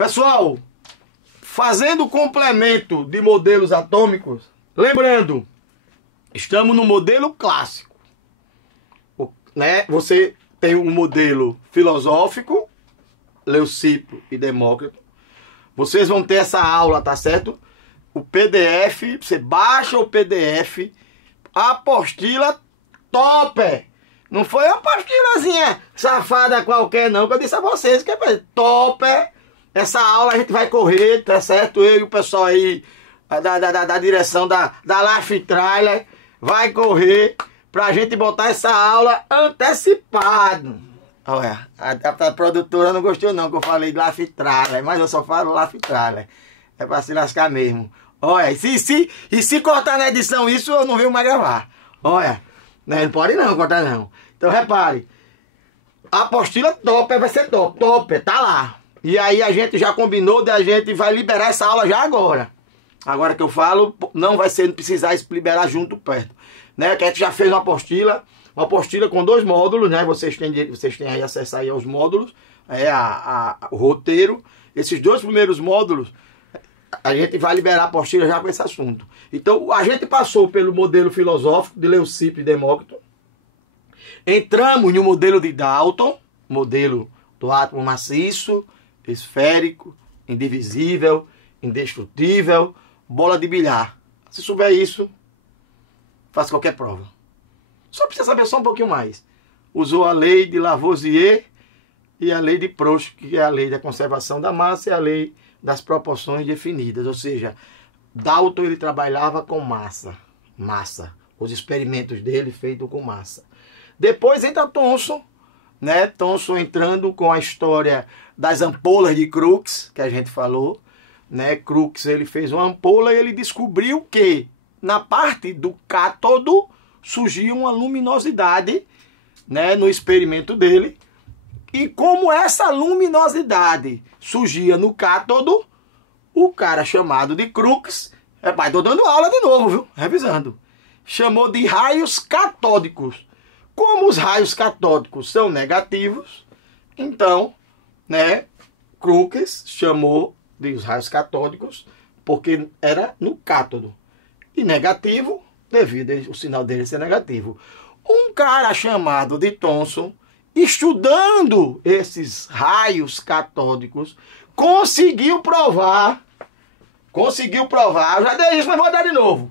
Pessoal, fazendo complemento de modelos atômicos, lembrando, estamos no modelo clássico, né? Você tem um modelo filosófico, Leucipo e Demócrito. Vocês vão ter essa aula, tá certo? O PDF, você baixa o PDF, apostila top. Não foi uma apostilazinha safada qualquer não, que eu disse a vocês que é top. Essa aula a gente vai correr, tá certo? Eu e o pessoal aí da direção da Life Trailer vai correr pra gente botar essa aula antecipado. Olha, a produtora não gostou não que eu falei de Life Trailer, mas eu só falo Life Trailer. É pra se lascar mesmo. Olha, e se cortar na edição isso, eu não venho mais gravar. Olha, não pode não cortar não. Então repare, a apostila top vai ser top, tá lá. E aí a gente já combinou, a gente vai liberar essa aula já agora. Agora que eu falo, não vai ser, não precisar liberar junto perto. Né? Que a gente já fez uma apostila com 2 módulos, né? Vocês têm aí acesso aí aos módulos, o roteiro. Esses 2 primeiros módulos, a gente vai liberar a apostila já com esse assunto. Então, a gente passou pelo modelo filosófico de Leucipo e Demócrito. Entramos no modelo de Dalton, modelo do átomo maciço, esférico, indivisível, indestrutível, bola de bilhar. Se souber isso, faz qualquer prova. Só precisa saber só um pouquinho mais. Usou a lei de Lavoisier e a lei de Proust, que é a lei da conservação da massa e a lei das proporções definidas. Ou seja, Dalton ele trabalhava com massa. Os experimentos dele feitos com massa. Depois entra Thomson, né? Thomson entrando com a história das ampolas de Crookes, que a gente falou, né? Crookes ele fez uma ampola e ele descobriu que na parte do cátodo surgia uma luminosidade, né? No experimento dele. E como essa luminosidade surgia no cátodo, o cara chamado de Crookes, tô dando aula de novo, viu? Revisando. Chamou de raios catódicos. Como os raios catódicos são negativos, então, né, Crookes chamou de os raios catódicos porque era no cátodo. E negativo, devido o sinal dele ser negativo. Um cara chamado de Thomson, estudando esses raios catódicos, conseguiu provar, eu já dei isso, mas vou dar de novo,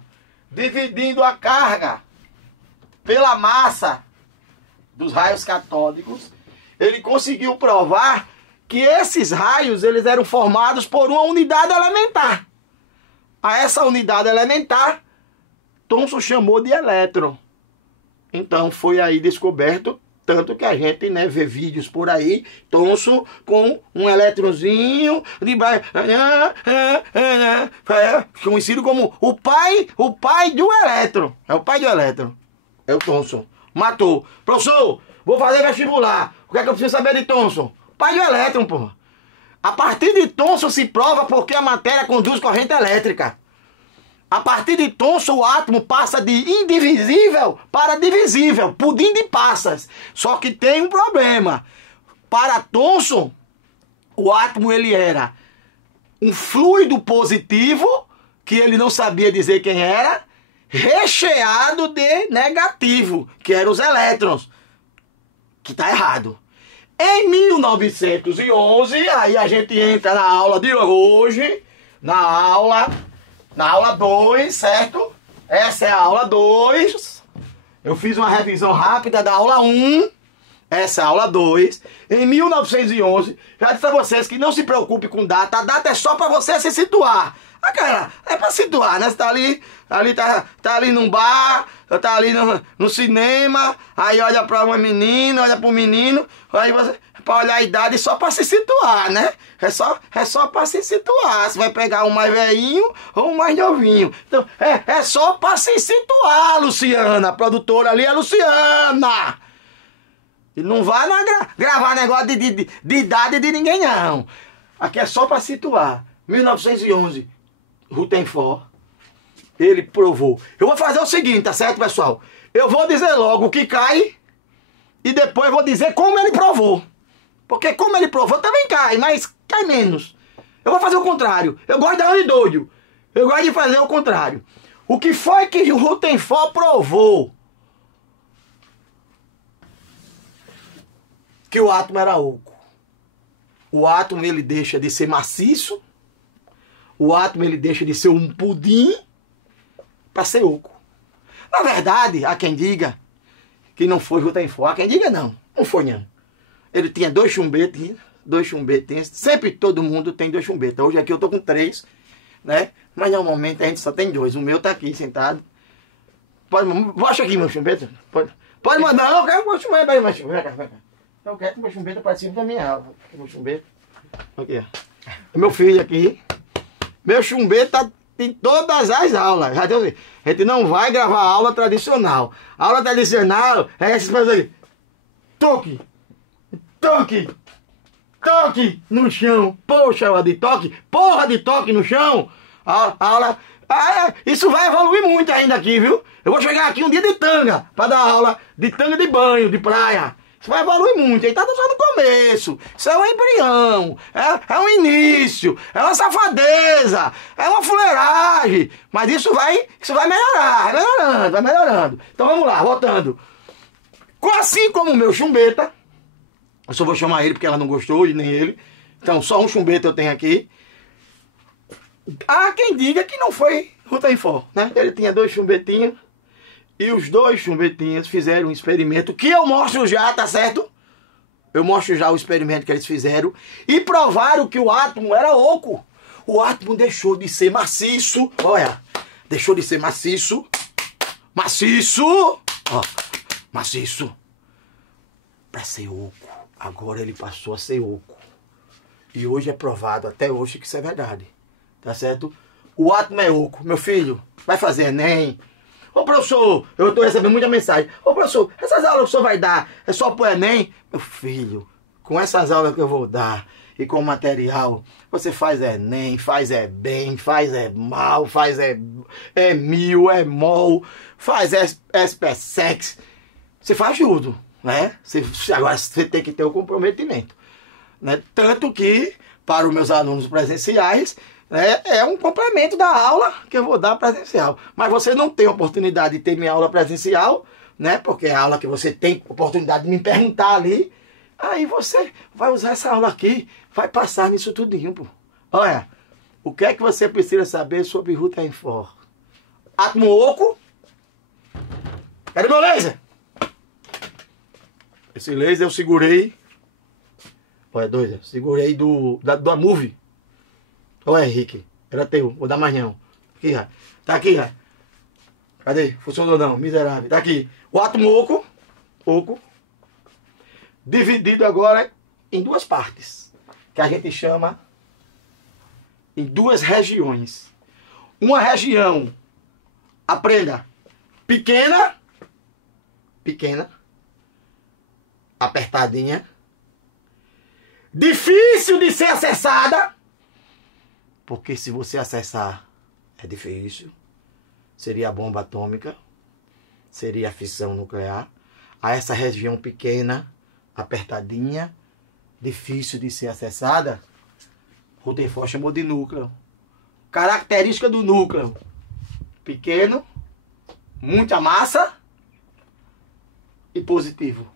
dividindo a carga pela massa dos raios catódicos, ele conseguiu provar que esses raios eles eram formados por uma unidade elementar. A essa unidade elementar, Thomson chamou de elétron. Então foi aí descoberto, tanto que a gente, né, vê vídeos por aí, Thomson com um elétronzinho, conhecido como o pai do elétron. É o pai do elétron. É o Thomson. Matou. Professor, vou fazer vestibular. O que é que eu preciso saber de Thomson? Pai do elétron, porra. A partir de Thomson se prova porque a matéria conduz corrente elétrica. A partir de Thomson o átomo passa de indivisível para divisível. Pudim de passas. Só que tem um problema. Para Thomson, o átomo ele era um fluido positivo, que ele não sabia dizer quem era, recheado de negativo, que eram os elétrons, que está errado. Em 1911, aí a gente entra na aula de hoje, na aula 2, certo? Essa é a aula 2. Eu fiz uma revisão rápida da aula 1, essa é a aula 2. Em 1911, já disse a vocês que não se preocupe com data, a data é só para você se situar. Ah, cara, é pra situar, né? Você tá ali num bar, tá ali no cinema, aí olha pra uma menina, olha pro menino, aí você, pra olhar a idade só pra se situar, né? É só pra se situar, você vai pegar um mais velhinho ou um mais novinho. Então, é só pra se situar, Luciana, a produtora ali é Luciana. E não vai gravar negócio de idade de ninguém, não. Aqui é só pra situar. 1911. Rutherford, ele provou. Eu vou fazer o seguinte, tá certo, pessoal? Eu vou dizer logo o que cai e depois vou dizer como ele provou. Porque como ele provou também cai, mas cai menos. Eu vou fazer o contrário. Eu gosto de dar de doido. Eu gosto de fazer o contrário. O que foi que o Rutherford provou? Que o átomo era oco. O átomo ele deixa de ser maciço. O átomo ele deixa de ser um pudim para ser oco. Na verdade, há quem diga que não foi Rutherford. Há quem diga não foi não. Ele tinha 2 chumbetes. Sempre todo mundo tem 2 chumbetes. Hoje aqui eu tô com 3, né? Mas normalmente a gente só tem 2. O meu tá aqui sentado. Mostra aqui meu chumbete. Pode mandar. Não, eu quero meu chumbete. Vai, vem cá. Eu quero que meu chumbete participe da minha aula. Meu chumbete. Aqui, ó. Meu filho aqui. Meu chumbete tá em todas as aulas. Já deu, a gente não vai gravar aula tradicional. Aula tradicional é essas coisas aqui. Toque. Toque no chão. Poxa, de toque. Porra de toque no chão. A aula. Isso vai evoluir muito ainda aqui, viu? Eu vou chegar aqui um dia de tanga para dar aula de tanga de banho, de praia. Isso vai evoluir muito. Aí tá só no começo. Isso é um embrião. É um início. É uma safadeza. É uma fuleiragem. Mas isso vai melhorar. Vai melhorando. Então vamos lá, voltando. Assim como o meu chumbeta. Eu só vou chamar ele porque ela não gostou e nem ele. Então só um chumbeta eu tenho aqui. Há quem diga que não foi Rutherford, né? Ele tinha 2 chumbetinhos. E os 2 chumbetinhos fizeram um experimento que eu mostro já, tá certo? Eu mostro já o experimento que eles fizeram. E provaram que o átomo era oco. O átomo deixou de ser maciço. Olha, deixou de ser maciço. Maciço. Ó, maciço. Para ser oco. Agora ele passou a ser oco. E hoje é provado, até hoje, que isso é verdade. Tá certo? O átomo é oco. Meu filho, vai fazer Enem. Ô professor, eu estou recebendo muita mensagem. Ô professor, essas aulas que o senhor vai dar é só pro Enem? Meu filho, com essas aulas que eu vou dar e com o material, você faz Enem, faz bem, faz mal, faz mil, mol, faz SPSEX. Você faz tudo, né? Agora você tem que ter o comprometimento. Né? Tanto que, para os meus alunos presenciais, é um complemento da aula que eu vou dar presencial. Mas você não tem oportunidade de ter minha aula presencial, né? Porque é a aula que você tem oportunidade de me perguntar ali. Aí você vai usar essa aula aqui, vai passar nisso tudinho, pô. Olha, o que é que você precisa saber sobre Rutherford? Átomo oco. Cadê meu laser? Esse laser eu segurei. Olha, dois, segurei da Move. Olha, Henrique, era teu, vou dar mais não. Aqui, ó. Tá aqui, ó. Cadê? Funcionou não, miserável. Tá aqui. O átomo oco, dividido agora em 2 partes, que a gente chama em 2 regiões. Uma região, aprenda, pequena, apertadinha, difícil de ser acessada, porque se você acessar é difícil, seria a bomba atômica, seria a fissão nuclear. A essa região pequena, apertadinha, difícil de ser acessada, Rutherford chamou de núcleo. Característica do núcleo: pequeno, muita massa e positivo.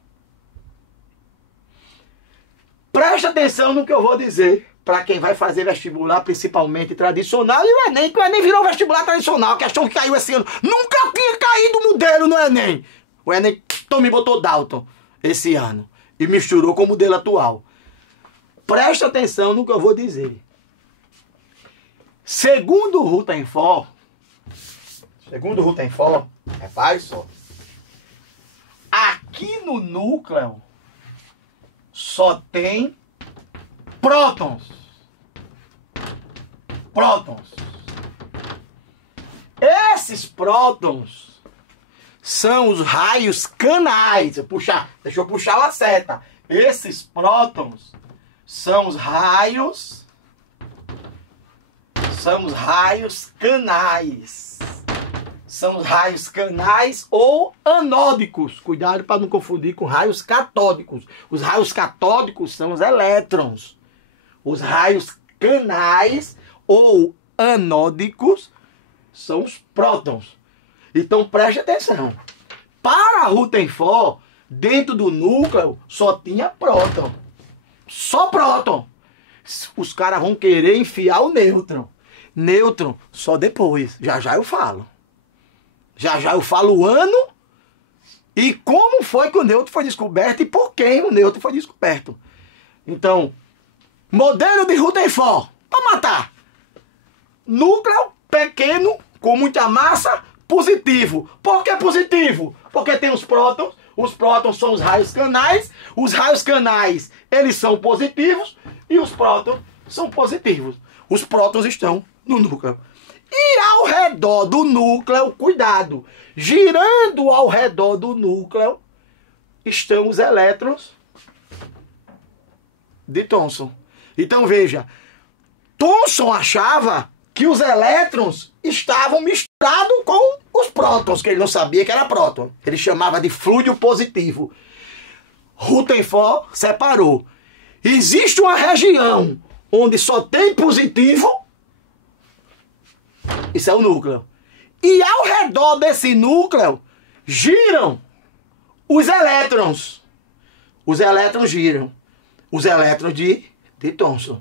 Preste atenção no que eu vou dizer para quem vai fazer vestibular, principalmente tradicional, e o Enem, que o Enem virou vestibular tradicional, a questão que caiu esse ano. Nunca tinha caído o modelo no Enem. O Enem me botou Dalton esse ano e misturou com o modelo atual. Preste atenção no que eu vou dizer. Segundo o Rutherford, repare só, aqui no núcleo só tem prótons. Esses prótons são os raios canais. Deixa eu puxar a seta. Esses prótons são os raios canais. São os raios canais ou anódicos. Cuidado para não confundir com raios catódicos. Os raios catódicos são os elétrons. Os raios canais ou anódicos são os prótons. Então preste atenção. Para Rutherford, dentro do núcleo só tinha próton. Só próton. Os caras vão querer enfiar o nêutron. Nêutron só depois. Já já eu falo. Já já eu falo o ano e como foi que o nêutron foi descoberto e por quem o nêutron foi descoberto. Então, modelo de Rutherford, para matar. Núcleo pequeno, com muita massa, positivo. Por que positivo? Porque tem os prótons são os raios canais, os raios canais, eles são positivos e os prótons são positivos. Os prótons estão no núcleo. E ao redor do núcleo, cuidado, girando ao redor do núcleo, estão os elétrons de Thomson. Então veja, Thomson achava que os elétrons estavam misturados com os prótons, que ele não sabia que era próton. Ele chamava de fluido positivo. Rutherford separou. Existe uma região onde só tem positivo, isso é o núcleo. E ao redor desse núcleo giram os elétrons. Os elétrons giram. Os elétrons de Thomson.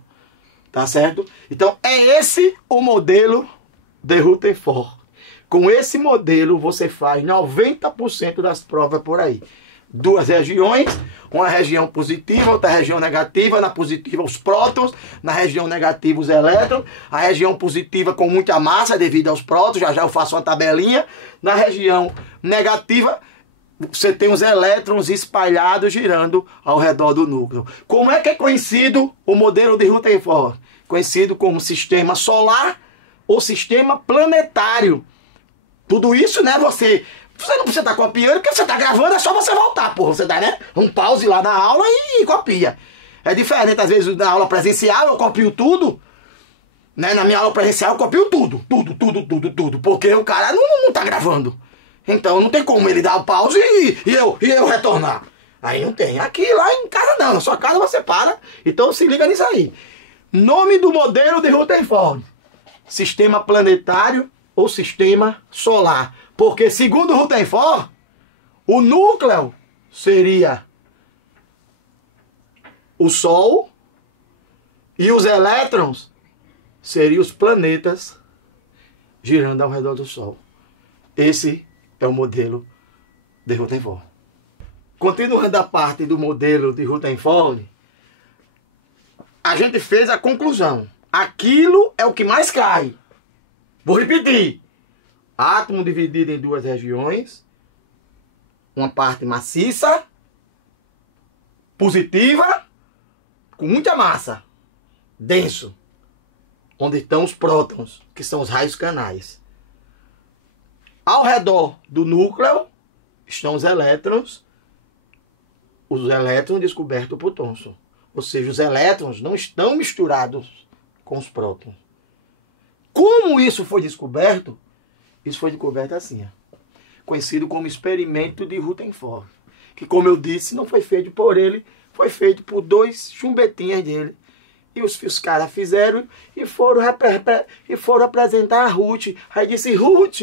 Tá certo? Então é esse o modelo de Rutherford. Com esse modelo você faz 90% das provas por aí. Duas regiões, uma região positiva, outra região negativa. Na positiva os prótons, na região negativa os elétrons. A região positiva com muita massa devido aos prótons, já já eu faço uma tabelinha. Na região negativa você tem os elétrons espalhados girando ao redor do núcleo. Como é que é conhecido o modelo de Rutherford? Conhecido como sistema solar ou sistema planetário. Tudo isso, né, você não precisa estar copiando, porque você está gravando, é só você voltar, porra. Você dá, né, um pause lá na aula e copia. É diferente, às vezes, na aula presencial eu copio tudo, né, na minha aula presencial eu copio tudo, porque o cara não tá gravando. Então não tem como ele dar o pause e eu retornar. Aí não tem. Aqui, lá em casa não, na sua casa você para, então se liga nisso aí. Nome do modelo de Rutherford: sistema planetário ou sistema solar. Porque, segundo Rutherford, o núcleo seria o Sol e os elétrons seriam os planetas girando ao redor do Sol. Esse é o modelo de Rutherford. Continuando a parte do modelo de Rutherford, a gente fez a conclusão. Aquilo é o que mais cai. Vou repetir. Átomo dividido em duas regiões. Uma parte maciça, positiva, com muita massa, denso. Onde estão os prótons, que são os raios canais. Ao redor do núcleo estão os elétrons descobertos por Thomson. Ou seja, os elétrons não estão misturados com os prótons. Como isso foi descoberto? Isso foi descoberto assim, conhecido como experimento de Rutherford. Que, como eu disse, não foi feito por ele, foi feito por dois chumbetinhas dele. E os caras fizeram e foram apresentar a Ruth. Aí disse: Ruth,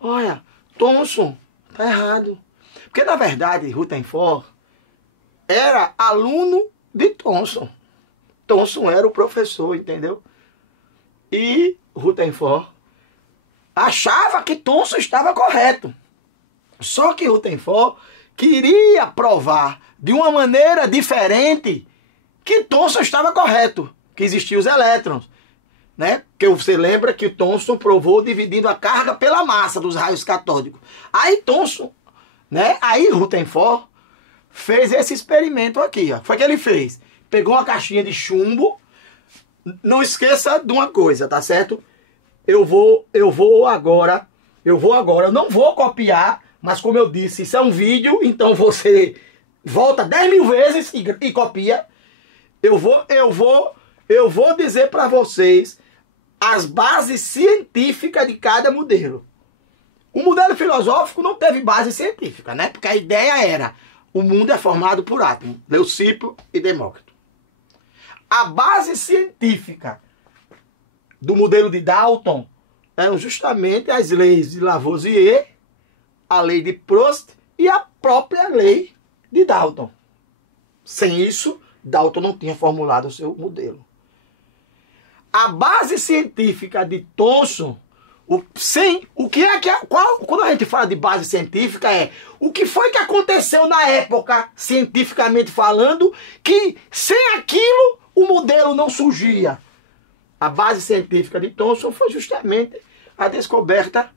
olha, Thomson tá errado. Porque, na verdade, Rutherford era aluno de Thomson. Thomson era o professor, entendeu? E Rutherford achava que Thomson estava correto. Só que Rutherford queria provar de uma maneira diferente que Thomson estava correto, que existiam os elétrons, né? Que você lembra que Thomson provou dividindo a carga pela massa dos raios catódicos. Aí Thomson, né? Aí Rutherford fez esse experimento aqui, ó. Foi o que ele fez. Pegou uma caixinha de chumbo. Não esqueça de uma coisa, tá certo? Eu vou agora, eu não vou copiar, mas como eu disse, isso é um vídeo, então você volta 10.000 vezes e copia. Eu vou dizer para vocês as bases científicas de cada modelo. O modelo filosófico não teve base científica, né? Porque a ideia era: o mundo é formado por átomos, Leucipo e Demócrito. a base científica do modelo de Dalton eram justamente as leis de Lavoisier, a lei de Prost e a própria lei de Dalton. Sem isso, Dalton não tinha formulado o seu modelo. A base científica de Thomson, quando a gente fala de base científica, o que foi que aconteceu na época, cientificamente falando, que sem aquilo o modelo não surgia. A base científica de Thomson foi justamente a descoberta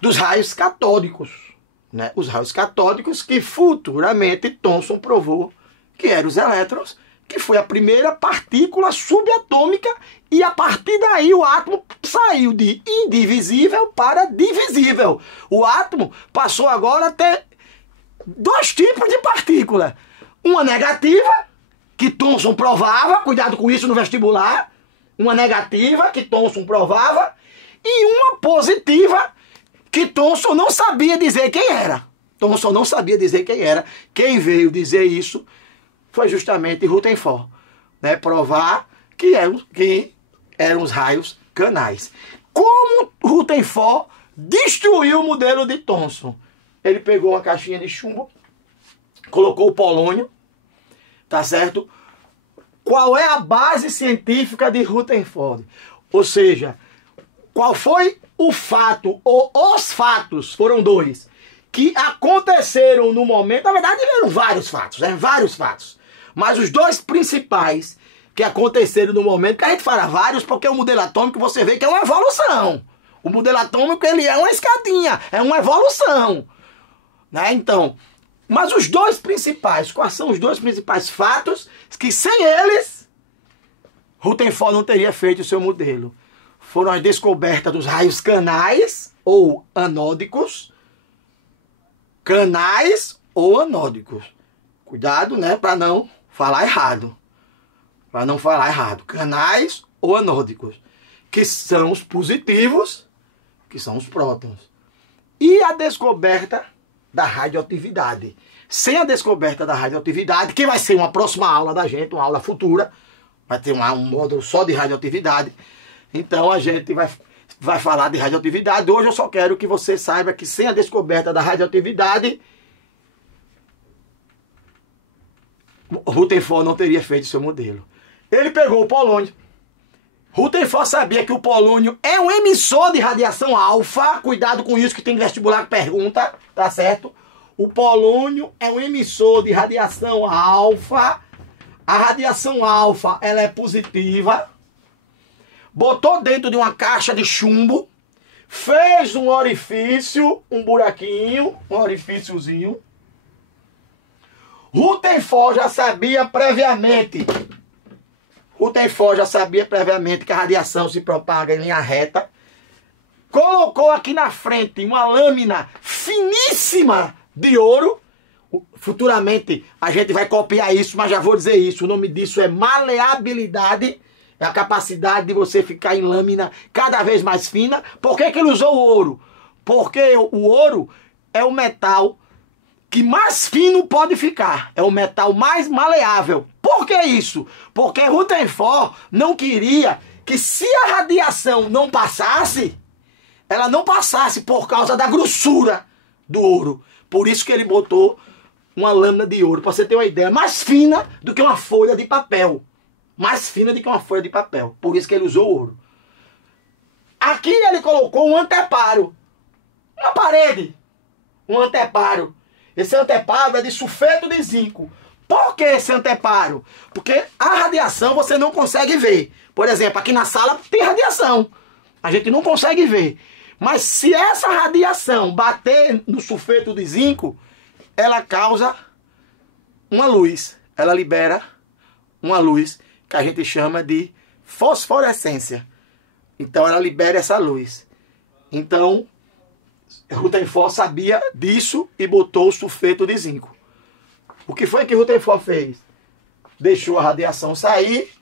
dos raios catódicos, né? Os raios catódicos que futuramente Thomson provou que eram os elétrons, que foi a primeira partícula subatômica, e a partir daí o átomo saiu de indivisível para divisível. O átomo passou agora a ter dois tipos de partícula. Uma negativa, que Thomson provava, cuidado com isso no vestibular, uma negativa que Thomson provava, e uma positiva que Thomson não sabia dizer quem era. Thomson não sabia dizer quem era. Quem veio dizer isso foi justamente Rutherford, né? Provar que eram os raios canais. Como Rutherford destruiu o modelo de Thomson? Ele pegou uma caixinha de chumbo, colocou o polônio, tá certo? Qual é a base científica de Rutherford? Ou seja, qual foi o fato, ou os fatos, foram dois, que aconteceram no momento. Na verdade, eram vários fatos, né? Vários fatos. Mas os dois principais que aconteceram no momento, que a gente fala vários, porque o modelo atômico você vê que é uma evolução. O modelo atômico, ele é uma escadinha, é uma evolução, né? Então, mas os dois principais, quais são os dois principais fatos que sem eles Rutherford não teria feito o seu modelo? Foram as descobertas dos raios canais ou anódicos. Canais ou anódicos. Cuidado, né, para não falar errado. Para não falar errado. Canais ou anódicos. Que são os positivos, que são os prótons. E a descoberta da radioatividade. Sem a descoberta da radioatividade, que vai ser uma próxima aula da gente, uma aula futura, vai ter um módulo só de radioatividade. Então a gente vai falar de radioatividade. Hoje eu só quero que você saiba que sem a descoberta da radioatividade, Rutherford não teria feito seu modelo. Ele pegou o polônio. Rutherford sabia que o polônio é um emissor de radiação alfa. Cuidado com isso, que tem vestibular que pergunta, tá certo? O polônio é um emissor de radiação alfa. A radiação alfa, ela é positiva. Botou dentro de uma caixa de chumbo. Fez um orifício, um buraquinho, um orifíciozinho. Rutherford já sabia previamente que a radiação se propaga em linha reta. Colocou aqui na frente uma lâmina finíssima de ouro. Futuramente a gente vai copiar isso, mas já vou dizer isso. O nome disso é maleabilidade. É a capacidade de você ficar em lâmina cada vez mais fina. Por que ele usou o ouro? Porque o ouro é o metal que mais fino pode ficar. É o metal mais maleável. Por que isso? Porque Rutherford não queria que, se a radiação não passasse, ela não passasse por causa da grossura do ouro. Por isso que ele botou uma lâmina de ouro, para você ter uma ideia, mais fina do que uma folha de papel. Mais fina do que uma folha de papel. Por isso que ele usou ouro. Aqui ele colocou um anteparo. Uma parede. Um anteparo. Esse anteparo é de sulfeto de zinco. Por que esse anteparo? Porque a radiação você não consegue ver. Por exemplo, aqui na sala tem radiação. A gente não consegue ver. Mas se essa radiação bater no sulfeto de zinco, ela causa uma luz. Ela libera uma luz que a gente chama de fosforescência. Então ela libera essa luz. Então Rutherford sabia disso e botou o sulfeto de zinco. O que foi que Rutherford fez? Deixou a radiação sair.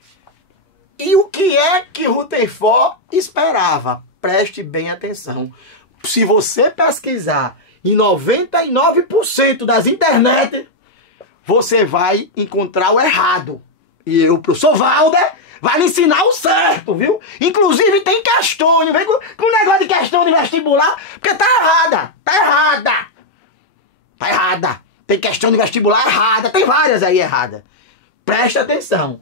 E o que é que Rutherford esperava? Preste bem atenção. Se você pesquisar em 99% das internet, você vai encontrar o errado. E eu, professor Valder, vai lhe ensinar o certo, viu? Inclusive tem questão, não vem com negócio de questão de vestibular, porque tá errada, tá errada. Tá errada. Tem questão de vestibular errada, tem várias aí erradas. Preste atenção.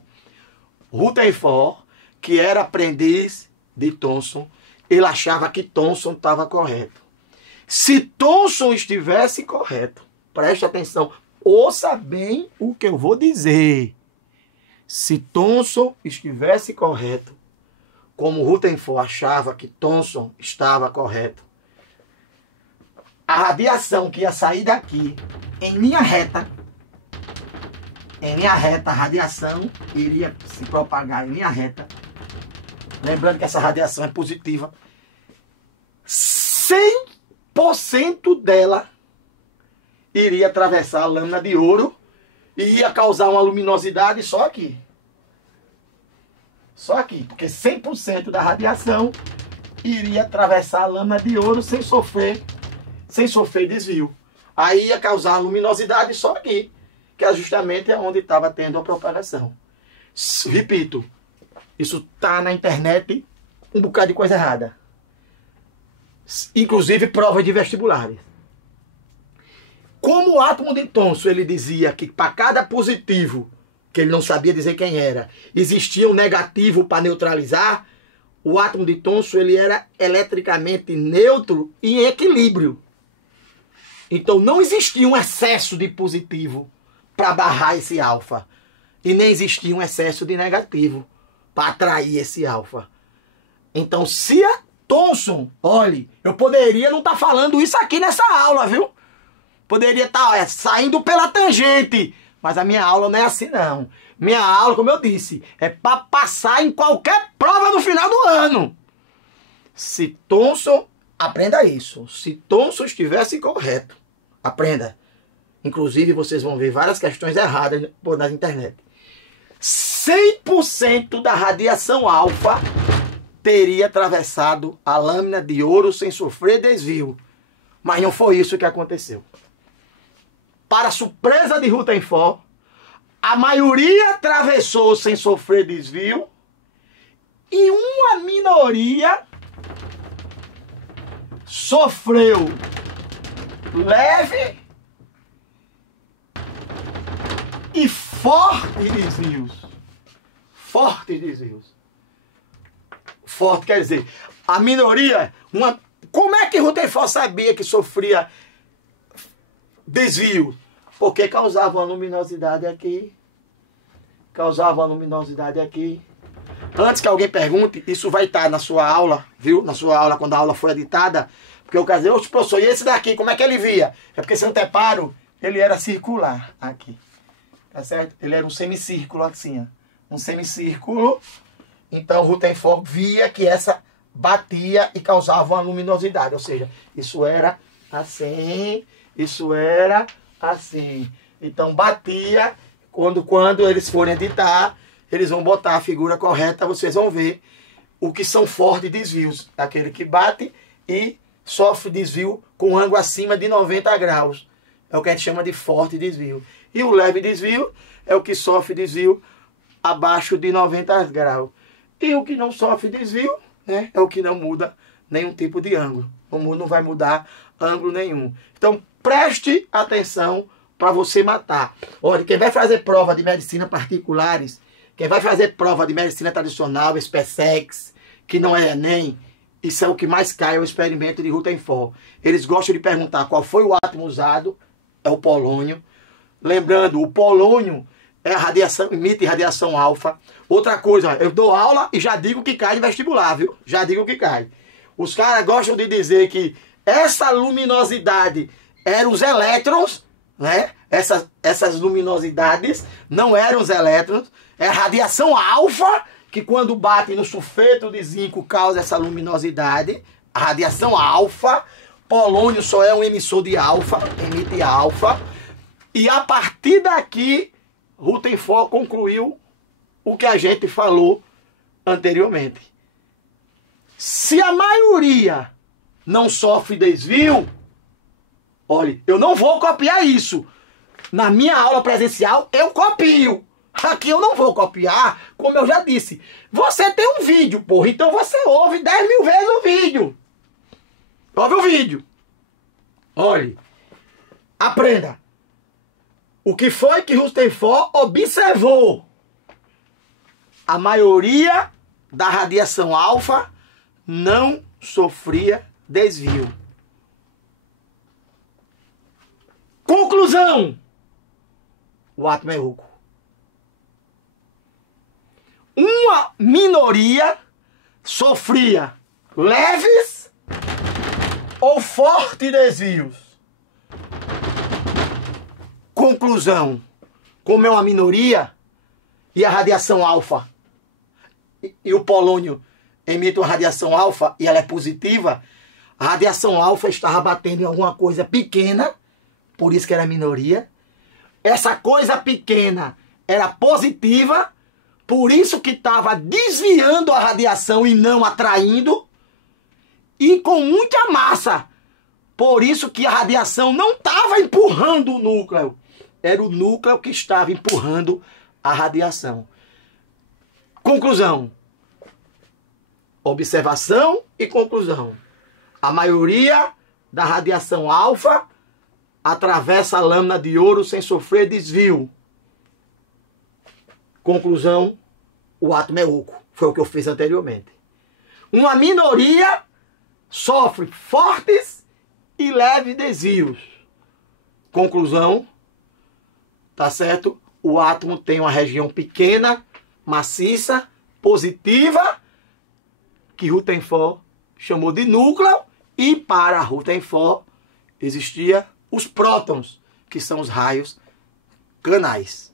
Rutherford, que era aprendiz de Thomson, ele achava que Thomson estava correto. Se Thomson estivesse correto, preste atenção, ouça bem o que eu vou dizer. Se Thomson estivesse correto, como Rutherford achava que Thomson estava correto, a radiação que ia sair daqui, em linha reta, a radiação iria se propagar em linha reta. Lembrando que essa radiação é positiva. 100% dela iria atravessar a lâmina de ouro e ia causar uma luminosidade só aqui. Só aqui, porque 100% da radiação iria atravessar a lâmina de ouro sem sofrer desvio. Aí ia causar luminosidade só aqui, que é justamente onde estava tendo a propagação. Repito, isso está na internet, um bocado de coisa errada. Inclusive provas de vestibulares. Como o átomo de Thomson, ele dizia que para cada positivo, que ele não sabia dizer quem era, existia um negativo para neutralizar, o átomo de Thomson ele era eletricamente neutro e em equilíbrio. Então não existia um excesso de positivo para barrar esse alfa. E nem existia um excesso de negativo para atrair esse alfa. Então se a Thomson, olhe, eu poderia não estar falando isso aqui nessa aula, viu? Poderia estar saindo pela tangente. Mas a minha aula não é assim, não. Minha aula, como eu disse, é para passar em qualquer prova no final do ano. Se Thomson, aprenda isso. Se Thomson estivesse correto, aprenda. Inclusive, vocês vão ver várias questões erradas na internet. 100% da radiação alfa teria atravessado a lâmina de ouro sem sofrer desvio. Mas não foi isso que aconteceu. Para surpresa de Rutherford, a maioria atravessou sem sofrer desvio e uma minoria sofreu leve e fortes desvios. Fortes desvios. Forte quer dizer, a minoria, como é que Rutherford sabia que sofria desvio? Porque causava uma luminosidade aqui. Causava uma luminosidade aqui. Antes que alguém pergunte, isso vai estar na sua aula, viu? Na sua aula, quando a aula foi editada. Porque eu quero dizer, ô professor, e esse daqui, como é que ele via? É porque se não reparo, ele era circular aqui. Tá certo? Ele era um semicírculo assim, ó. Um semicírculo. Então Rutherford via que essa batia e causava uma luminosidade. Ou seja, isso era assim, isso era assim. Então batia, quando eles forem editar, eles vão botar a figura correta, vocês vão ver o que são fortes desvios. Aquele que bate e sofre desvio com ângulo acima de 90 graus. É o que a gente chama de forte desvio. E o leve desvio é o que sofre desvio abaixo de 90 graus. E o que não sofre desvio, né, é o que não muda nenhum tipo de ângulo. Não vai mudar ângulo nenhum. Então preste atenção para você matar. Olha, quem vai fazer prova de medicina particulares, quem vai fazer prova de medicina tradicional, SpaceX, que não é Enem, isso é o que mais cai, é o experimento de Rutherford. Eles gostam de perguntar qual foi o átomo usado, é o polônio. Lembrando, o polônio é a radiação, emite radiação alfa. Outra coisa, eu dou aula e já digo que cai de vestibular, viu? Já digo que cai. Os caras gostam de dizer que essa luminosidade eram os elétrons, né? Essas luminosidades não eram os elétrons, é a radiação alfa, que quando bate no sulfeto de zinco causa essa luminosidade. A radiação alfa, polônio só é um emissor de alfa, emite alfa. E a partir daqui, Rutherford concluiu o que a gente falou anteriormente. Se a maioria não sofre desvio, olha, eu não vou copiar isso. Na minha aula presencial, eu copio. Aqui eu não vou copiar, como eu já disse. Você tem um vídeo, porra, então você ouve 10 mil vezes o vídeo. Ouve o vídeo. Olhe. Aprenda. O que foi que Rutherford observou? A maioria da radiação alfa não sofria desvio. Conclusão. O átomo é oco. Uma minoria sofria leves ou fortes desvios. Conclusão. Como é uma minoria e a radiação alfa e o polônio emite uma radiação alfa e ela é positiva, a radiação alfa estava batendo em alguma coisa pequena, por isso que era minoria. Essa coisa pequena era positiva, por isso que estava desviando a radiação e não atraindo, e com muita massa, por isso que a radiação não estava empurrando o núcleo, era o núcleo que estava empurrando a radiação. Conclusão. Observação e conclusão. A maioria da radiação alfa atravessa a lâmina de ouro sem sofrer desvio. Conclusão, o átomo é oco. Foi o que eu fiz anteriormente. Uma minoria sofre fortes e leves desvios. Conclusão, tá certo? O átomo tem uma região pequena, maciça, positiva, que Rutherford chamou de núcleo, e para Rutherford existia os prótons, que são os raios canais.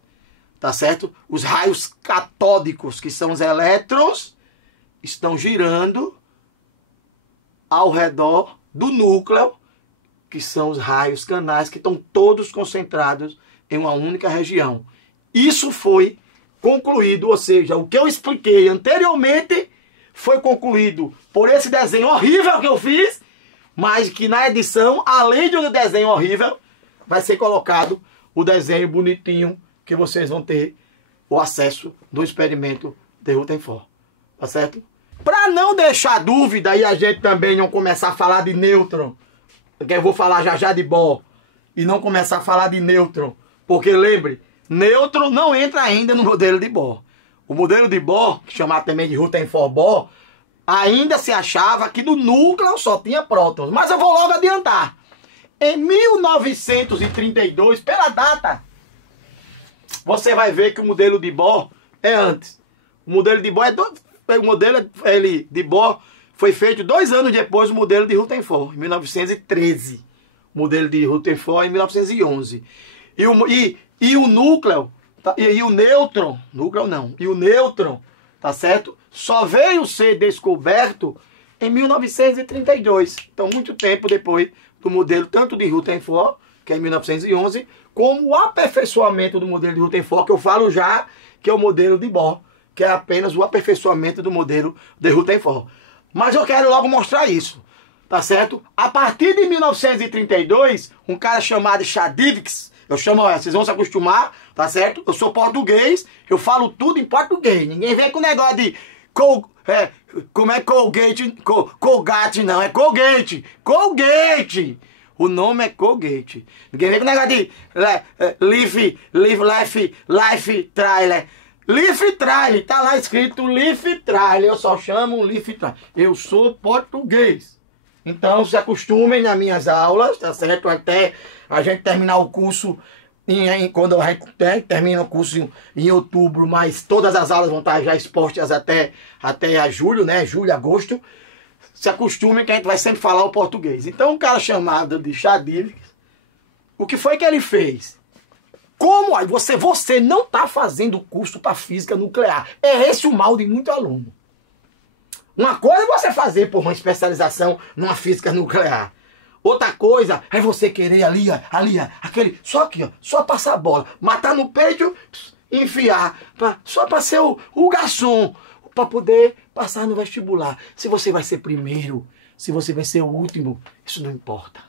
Tá certo? Os raios catódicos, que são os elétrons, estão girando ao redor do núcleo, que são os raios canais, que estão todos concentrados em uma única região. Isso foi concluído, ou seja, o que eu expliquei anteriormente foi concluído por esse desenho horrível que eu fiz, mas que na edição, além do desenho horrível, vai ser colocado o desenho bonitinho que vocês vão ter o acesso do experimento de Rutherford. Tá certo? Para não deixar dúvida e a gente também não começar a falar de nêutron, porque eu vou falar já já de Bohr, e não começar a falar de nêutron, porque lembre, nêutron não entra ainda no modelo de Bohr. O modelo de Bohr, que chamado também de Rutherford Bohr, ainda se achava que no núcleo só tinha prótons. Mas eu vou logo adiantar. Em 1932, pela data, você vai ver que o modelo de Bohr é antes. O modelo de Bohr de Bohr foi feito 2 anos depois do modelo de Rutherford, em 1913. O modelo de Rutherford em 1911. E o núcleo, e o nêutron, núcleo não, e o nêutron, tá certo? Só veio ser descoberto em 1932. Então, muito tempo depois do modelo tanto de Rutherford, que é em 1911, como o aperfeiçoamento do modelo de Rutherford, que eu falo já, que é o modelo de Bohr, que é apenas o aperfeiçoamento do modelo de Rutherford. Mas eu quero logo mostrar isso, tá certo? A partir de 1932, um cara chamado Chadwick, eu chamo, vocês vão se acostumar, tá certo? Eu sou português, eu falo tudo em português. Ninguém vem com negócio de como é Colgate, Colgate não, é Colgate, Colgate. O nome é Colgate. Ninguém vem com negócio de Life Trailer. Leaf Trailer, tá lá escrito Leaf Trailer, eu só chamo Leaf Trailer. Eu sou português. Então se acostumem nas minhas aulas, tá certo? Até a gente terminar o curso, quando a gente termina o curso em outubro, mas todas as aulas vão estar já expostas até a julho, né? Julho, agosto. Se acostumem que a gente vai sempre falar o português. Então um cara chamado de Chadwick, o que foi que ele fez? Como aí você não está fazendo curso para física nuclear? É esse o mal de muito aluno. Uma coisa é você fazer por uma especialização numa física nuclear. Outra coisa é você querer ali, aquele, só aqui, ó, só passar a bola, matar no peito, enfiar, só para ser o garçom, para poder passar no vestibular. Se você vai ser primeiro, se você vai ser o último, isso não importa.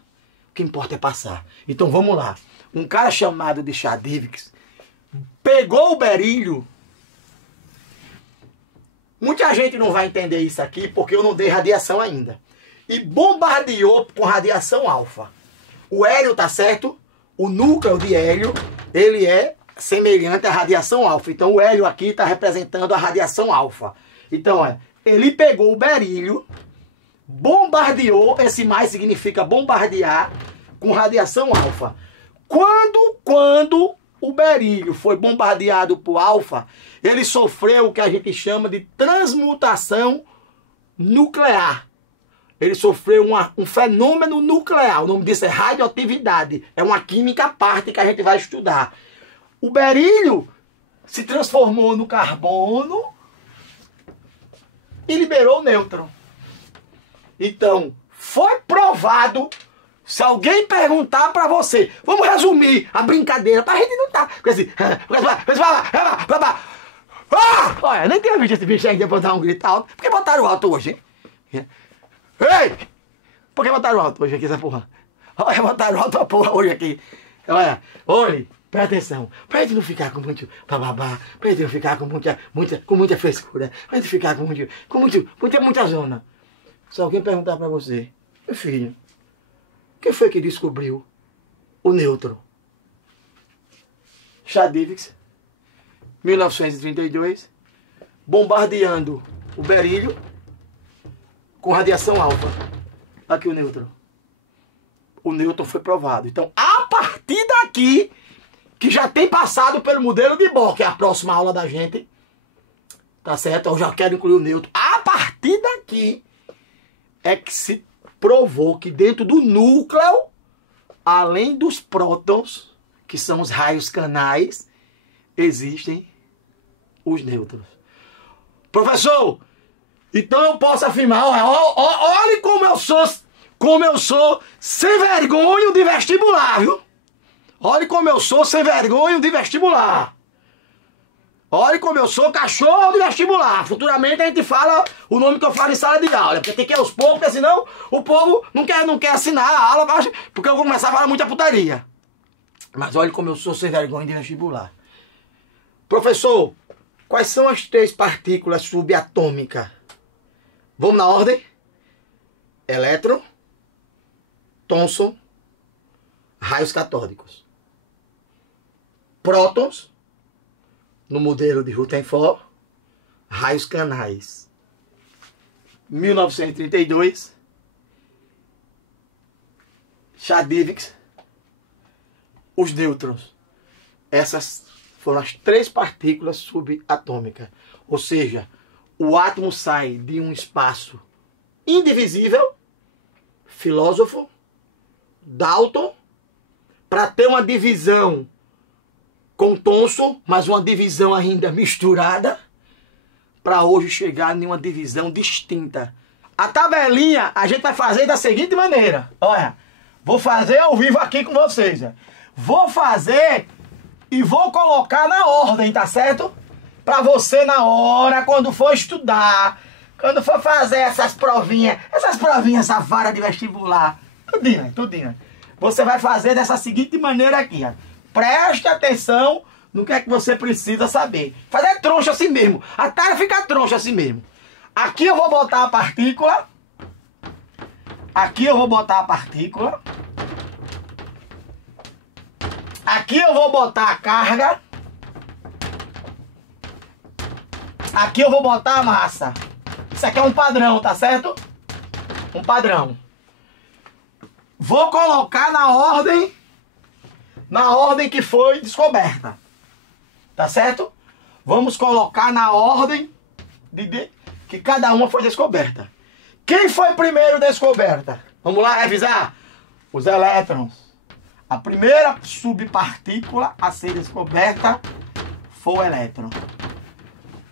O que importa é passar. Então vamos lá. Um cara chamado de Chadwick pegou o berílio. Muita gente não vai entender isso aqui porque eu não dei radiação ainda. E bombardeou com radiação alfa. O hélio, tá certo? O núcleo de hélio, ele é semelhante à radiação alfa. Então o hélio aqui está representando a radiação alfa. Então, ele pegou o berílio, bombardeou, esse mais significa bombardear, com radiação alfa. Quando o berílio foi bombardeado por alfa, ele sofreu o que a gente chama de transmutação nuclear. Ele sofreu um fenômeno nuclear. O nome disso é radioatividade. É uma química à parte que a gente vai estudar. O berílio se transformou no carbono e liberou o nêutron. Então, foi provado. Se alguém perguntar pra você, vamos resumir a brincadeira, pra gente não tá. Olha, nem tinha visto esse bicho aí depois dar um grito alto. Por que botaram alto hoje, hein? Ei! Por que botaram alto hoje aqui, essa porra? Olha, botaram alto a porra hoje aqui. Olha, presta atenção. Pra gente não ficar com muito bababá, pra gente não ficar com muita frescura, pra gente ficar com muita zona. Se alguém perguntar pra você, meu filho, quem foi que descobriu o nêutron? Chadwick, 1932, bombardeando o berílio com radiação alfa. Aqui o nêutron. O nêutron foi provado. Então, a partir daqui, que já tem passado pelo modelo de Bohr, que é a próxima aula da gente, tá certo? Eu já quero incluir o nêutron. A partir daqui é que se provou que dentro do núcleo, além dos prótons, que são os raios canais, existem os nêutrons. Professor, então eu posso afirmar, olha como eu sou sem vergonha de vestibular, viu? Olha como eu sou sem vergonha de vestibular. Olha como eu sou cachorro de vestibular. Futuramente a gente fala o nome que eu falo em sala de aula. Porque tem que ir aos poucos, porque senão o povo não quer assinar a aula, porque eu vou começar a falar muita putaria. Mas olha como eu sou sem vergonha de vestibular. Professor, quais são as 3 partículas subatômicas? Vamos na ordem? Elétron, Thomson, raios catódicos. Prótons, no modelo de Rutherford, raios canais. 1932, Chadwick, os nêutrons. Essas foram as 3 partículas subatômicas. Ou seja, o átomo sai de um espaço indivisível, filósofo, Dalton, para ter uma divisão com Thomson, mas uma divisão ainda misturada, para hoje chegar em uma divisão distinta. A tabelinha a gente vai fazer da seguinte maneira. Olha, vou fazer ao vivo aqui com vocês. Vou fazer e vou colocar na ordem, tá certo? Para você na hora, quando for estudar, quando for fazer essas provinhas safadas de vestibular, tudinho. Você vai fazer dessa seguinte maneira aqui, ó. Preste atenção no que é que você precisa saber. Fazer troncha assim mesmo. Até ficar troncha assim mesmo. Aqui eu vou botar a partícula. Aqui eu vou botar a partícula. Aqui eu vou botar a carga. Aqui eu vou botar a massa. Isso aqui é um padrão, tá certo? Um padrão. Vou colocar na ordem que foi descoberta. Tá certo? Vamos colocar na ordem que cada uma foi descoberta. Quem foi primeiro descoberta? Vamos lá revisar? Os elétrons. A primeira subpartícula a ser descoberta foi o elétron.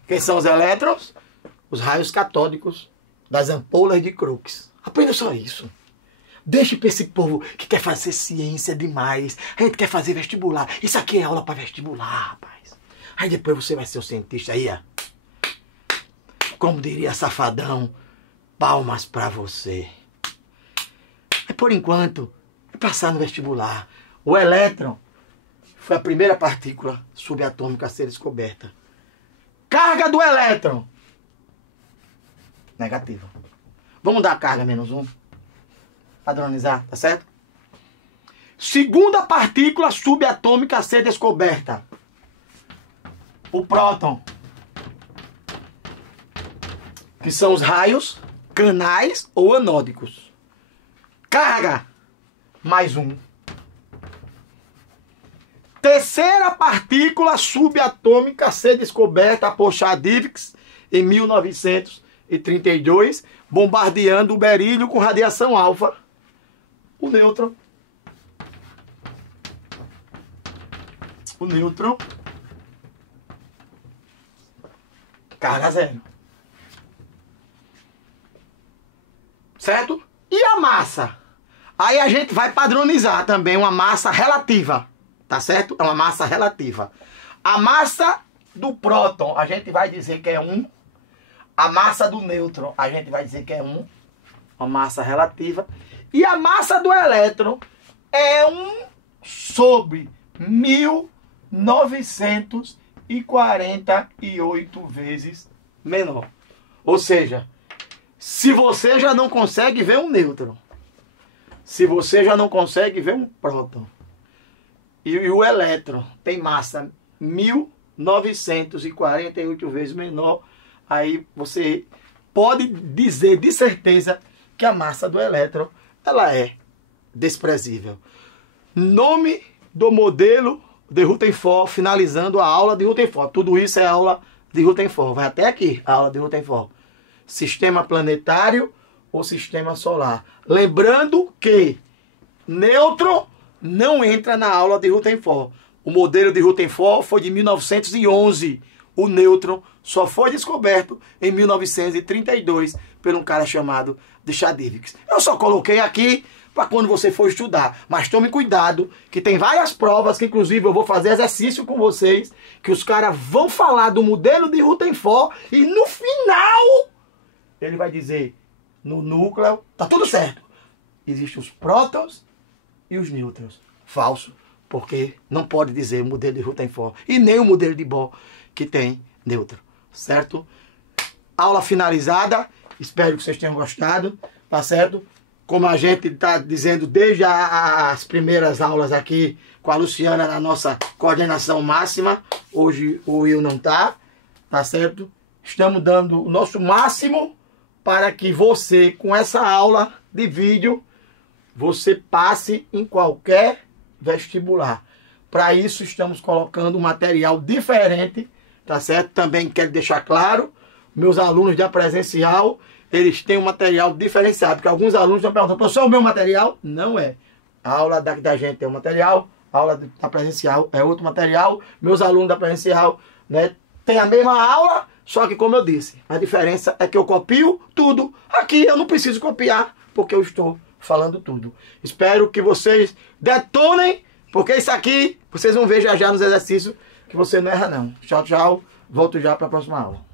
Quem são os elétrons? Os raios catódicos das ampolas de Crookes. Aprenda só isso. Deixe para esse povo que quer fazer ciência demais. A gente quer fazer vestibular. Isso aqui é aula para vestibular, rapaz. Aí depois você vai ser o cientista aí, ó. Como diria Safadão, palmas para você. Mas por enquanto, é passar no vestibular. O elétron foi a primeira partícula subatômica a ser descoberta. Carga do elétron. Negativa. Vamos dar carga -1. Padronizar, tá certo? Segunda partícula subatômica a ser descoberta. O próton. Que são os raios, canais ou anódicos. Carga +1. Terceira partícula subatômica a ser descoberta por Chadwick em 1932, bombardeando o berílio com radiação alfa. O nêutron. O nêutron. Carga 0. Certo? E a massa? Aí a gente vai padronizar também uma massa relativa. Tá certo? É uma massa relativa. A massa do próton, a gente vai dizer que é 1. A massa do nêutron, a gente vai dizer que é 1. Uma massa relativa. E a massa do elétron é 1 sobre 1948 vezes menor. Ou seja, se você já não consegue ver um nêutron, se você já não consegue ver um próton, e o elétron tem massa 1948 vezes menor, aí você pode dizer de certeza que a massa do elétron ela é desprezível. Nome do modelo de Rutherford, finalizando a aula de Rutherford. Tudo isso é aula de Rutherford. Vai até aqui a aula de Rutherford. Sistema planetário ou sistema solar. Lembrando que nêutron não entra na aula de Rutherford. O modelo de Rutherford foi de 1911. O nêutron só foi descoberto em 1932 por um cara chamado de Chadwick. Eu só coloquei aqui para quando você for estudar. Mas tome cuidado, que tem várias provas, que inclusive eu vou fazer exercício com vocês, que os caras vão falar do modelo de Rutherford e no final ele vai dizer, no núcleo, tá tudo certo. Existem os prótons e os nêutrons. Falso, porque não pode dizer o modelo de Rutherford e nem o modelo de Bohr que tem nêutron, certo? Aula finalizada, espero que vocês tenham gostado, tá certo? Como a gente está dizendo desde as primeiras aulas aqui com a Luciana na nossa coordenação máxima, hoje o Will não tá certo? Estamos dando o nosso máximo para que você, com essa aula de vídeo, você passe em qualquer vestibular. Para isso estamos colocando um material diferente, tá certo? Também quero deixar claro, meus alunos da presencial, eles têm um material diferenciado, porque alguns alunos estão perguntando, professor, o meu material? Não é. A aula da gente é um material, a aula da presencial é outro material. Meus alunos da presencial, né, têm a mesma aula, só que como eu disse, a diferença é que eu copio tudo. Aqui eu não preciso copiar, porque eu estou falando tudo. Espero que vocês detonem, porque isso aqui vocês vão ver já nos exercícios que você não erra não. Tchau, tchau. Volto já para a próxima aula.